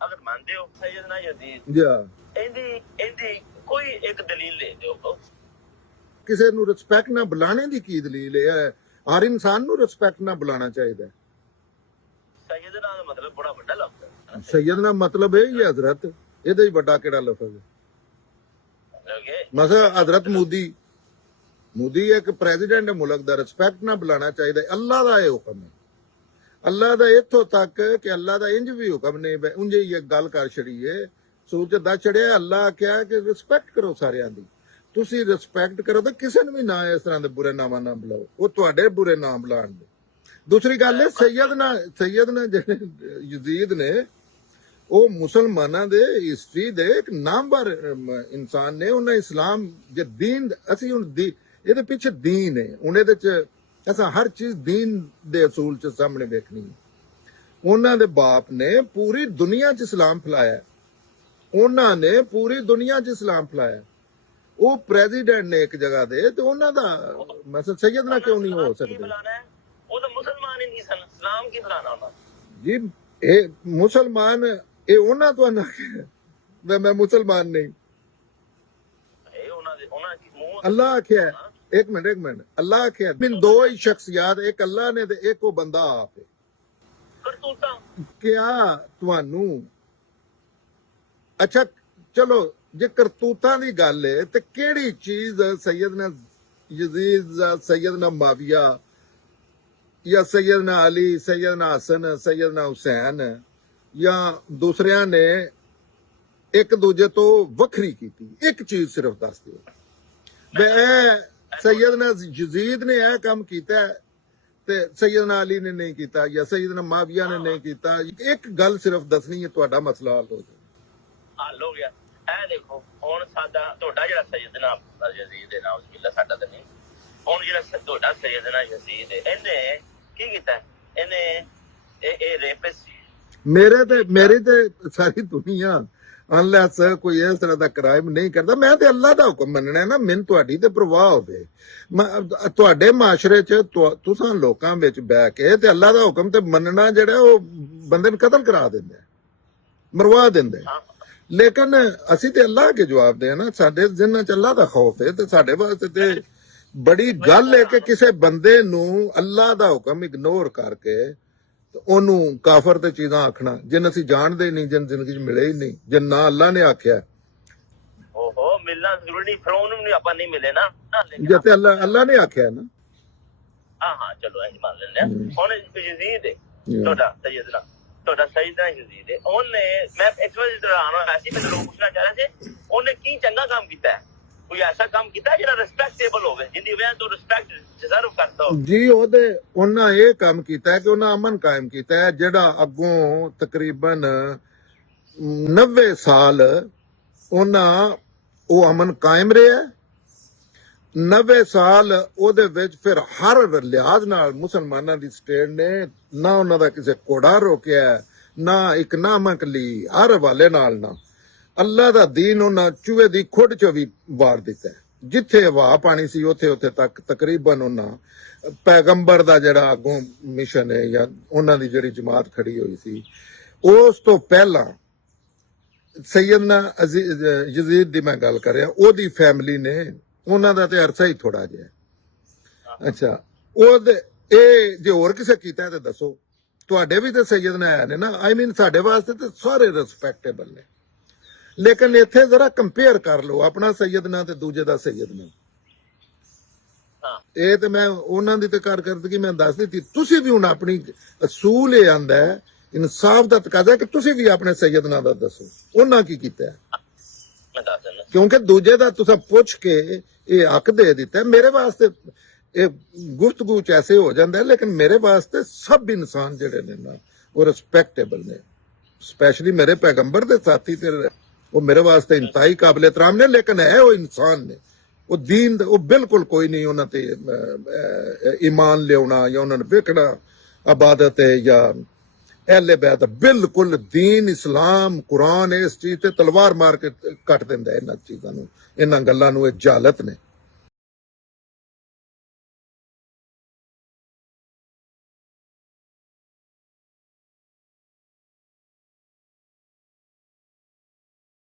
अगर मानते हो सैयदना यजीद ਇਹਦੀ ਕੋਈ ਇੱਕ ਦਲੀਲ ਦੇ ਦਿਓ। ਕਿਸੇ ਨੂੰ ਰਿਸਪੈਕਟ ਨਾਲ ਬੁਲਾਣੇ ਦੀ ਕੀ ਦਲੀਲ ਹੈ? ਹਰ ਇਨਸਾਨ ਨੂੰ ਰਿਸਪੈਕਟ ਨਾਲ ਬੁਲਾਣਾ ਚਾਹੀਦਾ। ਸੈਯਦਨਾ ਦਾ ਮਤਲਬ ਬੜਾ ਵੱਡਾ ਲਫ਼ਜ਼ ਹੈ। ਸੈਯਦਨਾ ਮਤਲਬ ਇਹ ਹੀ ਹਜ਼ਰਤ, ਇਹਦਾ ਹੀ ਵੱਡਾ ਕਿਹੜਾ ਲਫ਼ਜ਼ ਹੈ? ਮਸਾ ਹਜ਼ਰਤ ਮੋਦੀ ਇੱਕ ਪ੍ਰੈਜ਼ੀਡੈਂਟ ਹੈ ਮੁਲਕ ਦਾ, ਰਿਸਪੈਕਟ ਨਾਲ ਬੁਲਾਣਾ ਚਾਹੀਦਾ। ਅੱਲਾ ਦਾ ਇਹ ਹੁਕਮ ਹੈ, ਅੱਲਾ ਦਾ ਇੱਥੋਂ ਤੱਕ ਕਿ ਅੱਲਾ ਦਾ ਇੰਜ ਵੀ ਹੁਕਮ ਨਹੀਂ ਉਂਝ ਹੀ ਇੱਕ ਗੱਲ ਕਰ ਛੜੀਏ ਸੋਚਦਾ ਚੜਿਆ। ਅੱਲਾ ਆਖਿਆ ਕਿ ਰਿਸਪੈਕਟ ਕਰੋ ਸਾਰਿਆਂ ਦੀ, ਤੁਸੀਂ ਰਿਸਪੈਕਟ ਕਰੋ ਤਾਂ ਕਿਸੇ ਨੂੰ ਵੀ ਨਾ ਇਸ ਤਰ੍ਹਾਂ ਦੇ ਬੁਰੇ ਨਾਮਾਂ ਨਾਲ ਬੁਲਾਓ, ਉਹ ਤੁਹਾਡੇ ਬੁਰੇ ਨਾਮ ਬੁਲਾਣ ਦੇ। ਦੂਸਰੀ ਗੱਲ ਹੈ ਸੈਯਦਨਾ ਜਿਹੜੇ ਯਜ਼ੀਦ ਨੇ ਉਹ ਮੁਸਲਮਾਨਾਂ ਦੇ ਹਿਸਟਰੀ ਦੇ ਇੱਕ ਨਾਮਵਰ ਇਨਸਾਨ ਨੇ। ਉਹਨਾਂ ਇਸਲਾਮ ਜੇ ਦੀਨ ਅਸੀਂ ਹੁਣ ਇਹਦੇ ਪਿੱਛੇ ਦੀਨ ਹੈ, ਹੁਣ ਇਹਦੇ ਚ ਅਸਾਂ ਹਰ ਚੀਜ਼ ਦੀਨ ਦੇ ਅਸੂਲ ਚ ਸਾਹਮਣੇ ਵੇਖਣੀ ਹੈ। ਉਹਨਾਂ ਦੇ ਬਾਪ ਨੇ ਪੂਰੀ ਦੁਨੀਆ ਚ ਇਸਲਾਮ ਫੈਲਾਇਆ, ਉਹਨਾਂ ਨੇ ਪੂਰੀ ਦੁਨੀਆ ਚ ਇਸਲਾਮ ਫੈਲਾਇਆ। ਉਹ ਪ੍ਰੈਜ਼ੀਡੈਂਟ ਨੇ ਇੱਕ ਜਗ੍ਹਾ ਦੇ, ਤੇ ਉਹਨਾਂ ਦਾ ਮਸਲ ਸੈਯਦਨਾ ਕਿਉਂ ਨਹੀਂ ਹੋ ਸਕਦਾ? ਉਹ ਤਾਂ ਮੁਸਲਮਾਨ ਹੀ ਨਹੀਂ ਸਨ, ਇਸਲਾਮ ਕੀ ਫਲਾਣਾ ਉਹਨਾਂ ਜੀ। ਇਹ ਮੁਸਲਮਾਨ ਇਹ ਉਹਨਾਂ ਤੋਂ ਨਾ ਮੈਂ ਮੁਸਲਮਾਨ ਨਹੀਂ। ਇਹ ਉਹਨਾਂ ਦੀ ਮੂੰਹ ਅੱਲਾ ਆਖਿਆ ਇੱਕ ਮਿੰਟ ਅੱਲਾ ਆਖਿਆ ਬਿਨ ਦੋ ਹੀ ਸ਼ਖਸੀਅਤ, ਇੱਕ ਅੱਲਾ ਨੇ ਤੇ ਇੱਕ ਉਹ ਬੰਦਾ ਆਪ ਹੈ। ਕਰਤੂਤਾਂ ਕਿਆ ਤੁਹਾਨੂੰ ਅੱਛਾ ਚਲੋ ਜੇ ਕਰਤੂਤਾਂ ਦੀ ਗੱਲ ਹੈ ਤੇ ਕਿਹੜੀ ਚੀਜ਼ ਸੈਯਦਨਾ ਯਜ਼ੀਦ, ਸੈਯਦਨਾ ਮਾਵੀਆ ਜਾਂ ਸੈਯਦਨਾ ਅਲੀ, ਸੈਯਦਨਾ ਹਸਨ, ਸੈਯਦਨਾ ਹੁਸੈਨ ਜਾਂ ਦੂਸਰਿਆਂ ਨੇ ਇੱਕ ਦੂਜੇ ਤੋਂ ਵੱਖਰੀ ਕੀਤੀ? ਇੱਕ ਚੀਜ਼ ਸਿਰਫ ਦੱਸ ਦਿਓ ਵੀ ਸੈਯਦਨਾ ਯਜ਼ੀਦ ਨੇ ਇਹ ਕੰਮ ਕੀਤਾ ਤੇ ਸੈਯਦਨਾ ਅਲੀ ਨੇ ਨਹੀਂ ਕੀਤਾ ਜਾਂ ਸੈਯਦਨਾ ਮਾਵੀਆ ਨੇ ਨਹੀਂ ਕੀਤਾ। ਇੱਕ ਗੱਲ ਸਿਰਫ ਦੱਸਣੀ ਹੈ, ਤੁਹਾਡਾ ਮਸਲਾ ਹੱਲ ਹੋ ਜਾਏ। ਹੱਲ ਹੋ ਗਿਆ। ਇਹ ਦੇਖੋ ਹੁਣ ਸਾਡਾ ਤੁਹਾਡਾ ਜਿਹੜਾ ਸੈਯਦਨਾ ਯਜ਼ੀਦ ਹੈ, ਨਾਉਜ਼ ਬਿਲlah ਸਾਡਾ ਤਾਂ ਨਹੀਂ, ਹੁਣ ਜਿਹੜਾ ਤੁਹਾਡਾ ਸੈਯਦਨਾ ਯਜ਼ੀਦ ਹੈ ਇਹਨੇ ਕੀ ਕੀਤਾ? ਇਹਨੇ ਇਹ ਰੇਪਿਸਟ ਮੇਰੀ ਤੇ ਸਾਰੀ ਦੁਨੀਆ ਅਨਲੈਸ ਕੋਈ ਇਸ ਤਰ੍ਹਾਂ ਦਾ ਕ੍ਰਾਈਮ ਨਹੀਂ ਕਰਦਾ। ਮੈਂ ਤੇ ਅੱਲਾ ਦਾ ਹੁਕਮ ਮੰਨਣਾ ਨਾ, ਮੈਨੂੰ ਤੁਹਾਡੀ ਤੇ ਪਰਵਾਹ ਹੋਵੇ। ਤੁਹਾਡੇ ਮਾਸ਼ਰੇ ਚ ਤੁਸੀਂ ਲੋਕਾਂ ਵਿੱਚ ਬਹਿ ਕੇ ਤੇ ਅੱਲਾ ਦਾ ਹੁਕਮ ਤੇ ਮੰਨਣਾ ਜਿਹੜਾ ਉਹ ਬੰਦੇ ਨੂੰ ਕਤਲ ਕਰਾ ਦਿੰਦਾ, ਮਰਵਾ ਦਿੰਦਾ। ਲੇਕਿਨ ਅਸੀਂ ਤੇ ਅੱਲਾ ਅੱਗੇ ਜਵਾਬ ਦੇ ਨਾ, ਸਾਡੇ ਜਿਨ੍ਹਾਂ ਚ ਅੱਲਾ ਦਾ ਖੌਫ ਹੈ ਤੇ ਸਾਡੇ ਵਾਸਤੇ ਤੇ ਬੜੀ ਗੱਲ ਹੈ ਕਿ ਕਿਸੇ ਬੰਦੇ ਨੂੰ ਅੱਲਾ ਦਾ ਹੁਕਮ ਇਗਨੋਰ ਕਰਕੇ ਉਹਨੂੰ ਕਾਫਰ ਤੇ ਚੀਜ਼ਾਂ ਆਖਣਾ ਜਿਨ ਅਸੀਂ ਜਾਣਦੇ ਨਹੀਂ, ਜਿਨ ਜ਼ਿੰਦਗੀ ਚ ਮਿਲੇ ਹੀ ਨਹੀਂ, ਜਿਨ ਨਾ ਅੱਲਾ ਨੇ ਆਖਿਆ। ਓਹੋ ਮਿਲਣਾ ਜ਼ਰੂਰੀ ਨਹੀਂ, ਫਰੋਨ ਨੂੰ ਆਪਾਂ ਨਹੀਂ ਮਿਲੇ ਨਾ, ਜਿੱਥੇ ਅੱਲਾ ਨੇ ਆਖਿਆ ਨਾ। ਹਾਂ ਚਲੋ ਇਹ ਮੰਨ ਲੈਂਦੇ ਆ। ਹੁਣ ਯਜ਼ੀਦ ਹੈ ਤੁਹਾਡਾ ਸੈਯਦਨਾ, ਤੁਹਾਡਾ ਸੈਯਦਨਾ ਯਜ਼ੀਦ ਹੈ, ਉਹਨੇ ਮੈਂ ਇਸ ਵਜ੍ਹਾ ਤੋਂ ਆਣਾ ਹੋਇਆ ਸੀ, ਮੈਨੂੰ ਲੋਕ ਪੁੱਛਣਾ ਚਾਹ ਰਹੇ ਸੀ ਉਹਨੇ ਕੀ ਚੰਗਾ ਕੰਮ ਕੀਤਾ ਹੈ? ਕੋਈ ਐਸਾ ਕੰਮ ਕੀਤਾ ਜਿਹੜਾ ਰਿਸਪੈਕਟੇਬਲ ਹੋਵੇ, ਜਿੰਦੀ ਵਜ੍ਹਾ ਤੋਂ ਰਿਸਪੈਕਟ ਡਿਜ਼ਰਵ ਕਰਦਾ ਹੋ? ਜੀ ਉਹਨਾਂ ਇਹ ਕੰਮ ਕੀਤਾ ਹੈ ਕਿ ਉਹਨਾਂ ਅਮਨ ਕਾਇਮ ਕੀਤਾ ਹੈ, ਜਿਹੜਾ ਅੱਗੋਂ ਤਕਰੀਬਨ 90 ਸਾਲ ਉਹਨਾਂ ਉਹ ਅਮਨ ਕਾਇਮ ਰਿਹਾ। 90 ਸਾਲ ਉਹਦੇ ਵਿੱਚ ਫਿਰ ਹਰ ਲਿਹਾਜ਼ ਨਾਲ ਮੁਸਲਮਾਨਾਂ ਦੀ ਸਟੇਟ ਨੇ ਨਾ ਉਹਨਾਂ ਦਾ ਕਿਸੇ ਕੋੜਾ ਰੋਕਿਆ, ਨਾ ਇੱਕ ਨਾਮਕ ਲਈ, ਹਰ ਹਵਾਲੇ ਨਾਲ ਨਾ ਅੱਲਾ ਦਾ ਦੀਨ ਉਹਨਾਂ ਚੂਹੇ ਦੀ ਖੁੱਡ ਚ ਵੀ ਵਾਰ ਦਿੱਤਾ। ਜਿੱਥੇ ਹਵਾ ਪਾਣੀ ਸੀ ਉੱਥੇ ਤੱਕ ਤਕਰੀਬਨ ਉਹਨਾਂ ਪੈਗੰਬਰ ਦਾ ਜਿਹੜਾ ਅੱਗੋਂ ਮਿਸ਼ਨ ਹੈ ਜਾਂ ਉਹਨਾਂ ਦੀ ਜਿਹੜੀ ਜਮਾਤ ਖੜੀ ਹੋਈ ਸੀ, ਉਸ ਤੋਂ ਪਹਿਲਾਂ ਸੈਯਦਨਾ ਯਜ਼ੀਦ ਦੀ ਮੈਂ ਗੱਲ ਕਰ ਰਿਹਾ, ਉਹਦੀ ਫੈਮਿਲੀ ਨੇ, ਉਹਨਾਂ ਦਾ ਤੇ ਅਰਸਾ ਹੀ ਥੋੜਾ ਜਿਹਾ। ਅੱਛਾ ਇਹ ਜੇ ਹੋਰ ਕਿਸੇ ਕੀਤਾ ਤੇ ਦੱਸੋ। ਤੁਹਾਡੇ ਵੀ ਤੇ ਸੈਯਦਨਾ ਹੈ ਨੇ ਨਾ, ਆਈ ਮੀਨ ਸਾਡੇ ਵਾਸਤੇ ਤੇ ਸਾਰੇ ਰਿਸਪੈਕਟੇਬਲ ਨੇ, ਲੇਕਿਨ ਇੱਥੇ ਜ਼ਰਾ ਕੰਪੇਅਰ ਕਰ ਲਓ ਆਪਣਾ ਸੈਯਦਨਾ ਤੇ ਦੂਜੇ ਦਾ ਸੈਯਦਨਾ। ਇਹ ਤੇ ਮੈਂ ਉਹਨਾਂ ਦੀ ਤੇ ਕਾਰਕਰਦਗੀ ਮੈਂ ਦੱਸ ਦਿੱਤੀ। ਤੁਸੀਂ ਵੀ ਹੁਣ ਆਪਣੀ ਅਸੂਲ ਇਹ ਆਂਦਾ ਹੈ, ਇਨਸਾਫ ਦਾ ਤਕਾਜ਼ਾ ਕਿ ਤੁਸੀਂ ਵੀ ਆਪਣੇ ਸੈਯਦਨਾ ਦਾ ਦੱਸੋ ਉਹਨਾਂ ਕੀ ਕੀਤਾ, ਕਿਉਂਕਿ ਦੂਜੇ ਦਾ ਤੁਸੀਂ ਪੁੱਛ ਕੇ ਇਹ ਹੱਕ ਦੇ ਦਿੱਤਾ। ਮੇਰੇ ਵਾਸਤੇ ਇਹ ਗੁਫ਼ਤਗੂ ਚ ਐਸੇ ਹੋ ਜਾਂਦਾ, ਲੇਕਿਨ ਮੇਰੇ ਵਾਸਤੇ ਸਭ ਇਨਸਾਨ ਜਿਹੜੇ ਨੇ ਨਾ ਉਹ ਰਿਸਪੈਕਟੇਬਲ ਨੇ, ਸਪੈਸ਼ਲੀ ਮੇਰੇ ਪੈਗੰਬਰ ਦੇ ਸਾਥੀ ਤੇ ਉਹ ਮੇਰੇ ਵਾਸਤੇ ਇੰਤਹਾਈ ਕਾਬਿਲ ਇਤਰਾਮ ਨੇ। ਲੇਕਿਨ ਹੈ ਉਹ ਇਨਸਾਨ ਨੇ, ਉਹ ਦੀਨ ਉਹ ਬਿਲਕੁਲ ਕੋਈ ਨਹੀਂ ਉਹਨਾਂ ਤੇ ਈਮਾਨ ਲਿਆਉਣਾ ਜਾਂ ਉਹਨਾਂ ਨੂੰ ਵੇਖਣਾ ਇਬਾਦਤ ਹੈ ਜਾਂ ਅਹਿਲੇ ਬੈਤ, ਬਿਲਕੁਲ ਦੀਨ ਇਸਲਾਮ ਕੁਰਾਨ ਇਸ ਚੀਜ਼ ਤੇ ਤਲਵਾਰ ਮਾਰ ਕੇ ਕੱਟ ਦਿੰਦਾ ਇਹਨਾਂ ਚੀਜ਼ਾਂ ਨੂੰ, ਇਹਨਾਂ ਗੱਲਾਂ ਨੂੰ। ਇਹ ਜਾਲਤ ਨੇ।